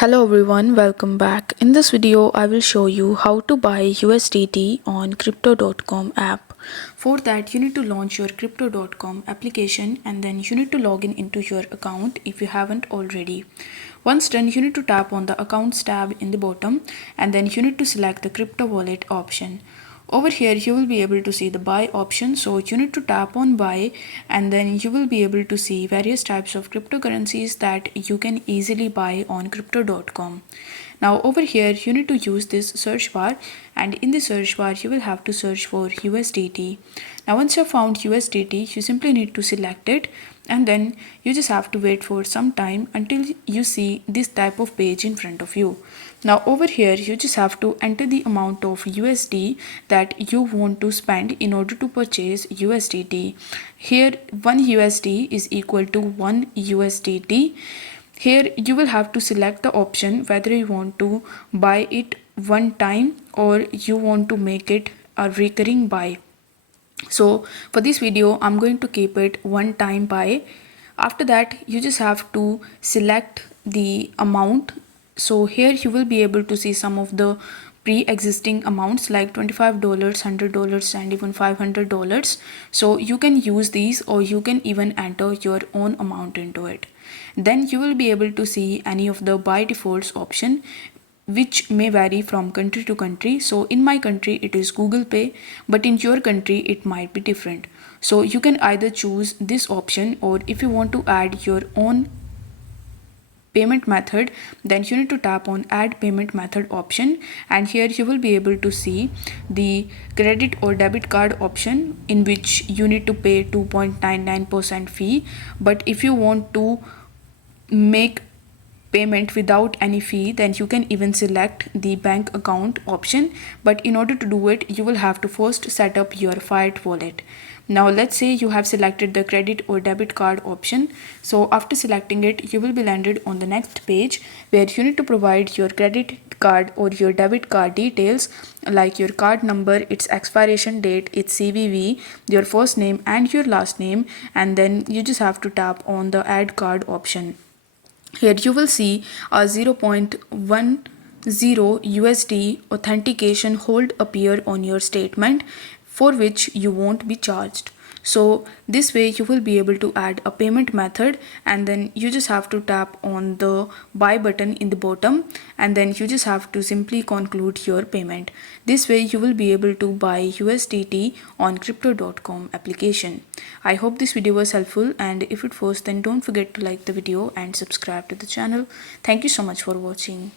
Hello everyone, welcome back. In this video, I will show you how to buy USDT on crypto.com app. For that, you need to launch your crypto.com application and then you need to log in into your account if you haven't already. Once done, you need to tap on the accounts tab in the bottom and then you need to select the crypto wallet option. Over here you will be able to see the buy option, so you need to tap on buy and then you will be able to see various types of cryptocurrencies that you can easily buy on crypto.com. Now over here you need to use this search bar, and in the search bar you will have to search for USDT. Now once you have found USDT, you simply need to select it and then you just have to wait for some time until you see this type of page in front of you. Now over here you just have to enter the amount of USD that you want to spend in order to purchase USDT. Here 1 USD is equal to 1 USDT. Here you will have to select the option whether you want to buy it one time or you want to make it a recurring buy. So for this video I'm going to keep it one time buy. After that you just have to select the amount. So here you will be able to see some of the pre-existing amounts like $25, $100 and even $500. So you can use these or you can even enter your own amount into it. Then you will be able to see any of the by defaults option, which may vary from country to country. So in my country it is Google Pay, but in your country it might be different. So you can either choose this option, or if you want to add your own payment method, then you need to tap on add payment method option, and here you will be able to see the credit or debit card option, in which you need to pay 2.99% fee. But if you want to make payment without any fee, then you can even select the bank account option, but in order to do it you will have to first set up your fiat wallet. Now let's say you have selected the credit or debit card option. So after selecting it you will be landed on the next page where you need to provide your credit card or your debit card details, like your card number, its expiration date, its CVV, your first name and your last name, and then you just have to tap on the add card option. Here you will see a 0.10 USD authentication hold appear on your statement, for which you won't be charged. So this way you will be able to add a payment method, and then you just have to tap on the buy button in the bottom and then you just have to simply conclude your payment. This way you will be able to buy USDT on crypto.com application. I hope this video was helpful, and if it was, then don't forget to like the video and subscribe to the channel. Thank you so much for watching.